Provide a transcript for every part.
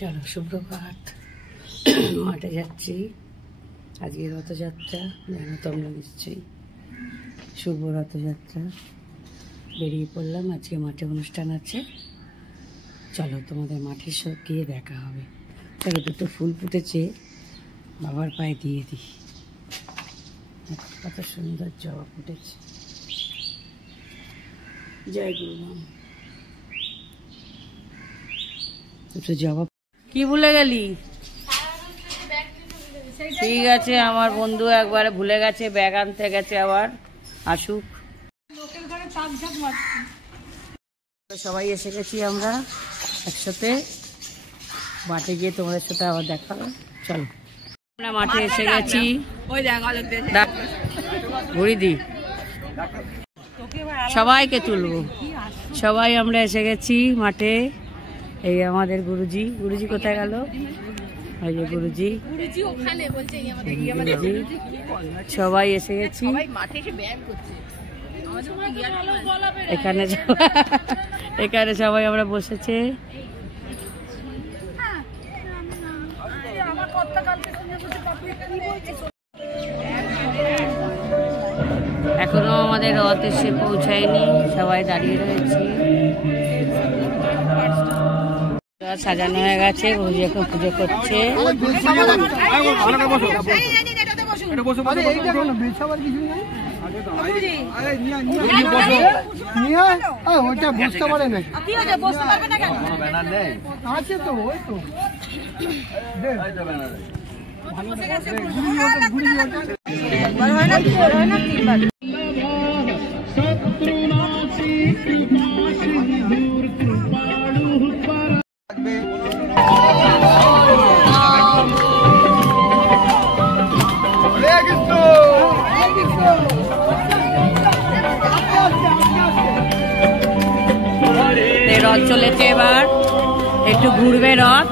চলো সুপ্রভাত। মাঠে যাচ্ছি, আজকে রথযাত্রা, জানো তোমরা নিশ্চয়ই। শুভ রথযাত্রা, বেরিয়ে পড়লাম। আজকে মাঠে অনুষ্ঠান আছে, চলো তোমাদের মাঠে গিয়ে দেখা হবে। চলো, দুটো ফুল ফুটেছে, বাবার পায়ে দিয়ে দিই। কত সুন্দর জবা ফুটেছে। জয় গুরুরাম। দুটো জবা। কি ভুলে গেলি? ঠিক আছে, আমার বন্ধু একবারে ভুলে গেছে, ব্যাগ আনতে গেছে, আবার আসুক। সবাই এসে গেছি আমরা একসাথে, মাঠে গিয়ে তোমাদের সাথে আবার দেখা হবে। চলো, আমরা মাঠে এসে গেছি। ঘুরি দি, সবাইকে তুলবো। সবাই আমরা এসে গেছি মাঠে। এই আমাদের গুরুজি। গুরুজি কোথায় গেল? এই যে গুরুজি, সবাই এসে গেছি এখানে। এখানে সবাই আমরা বসেছে। এখনো আমাদের রথ এসে পৌঁছায়নি, সবাই দাঁড়িয়ে রয়েছি। সাজানো হয়ে গেছে, গুরুজি এখন পুজো করছে। রথ চলেছে, এবার একটু ঘুরবে রথ।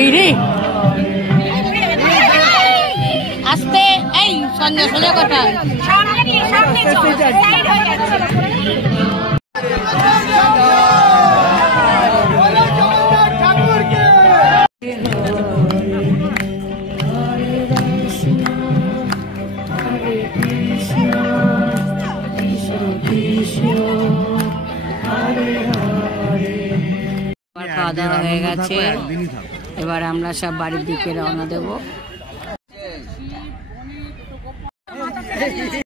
এই রে আস্তে, এই সঞ্জয় সোজা কথা। খাওয়া দাওয়া হয়ে গেছে, এবার আমরা সব বাড়ির দিকে রওনা দেবো।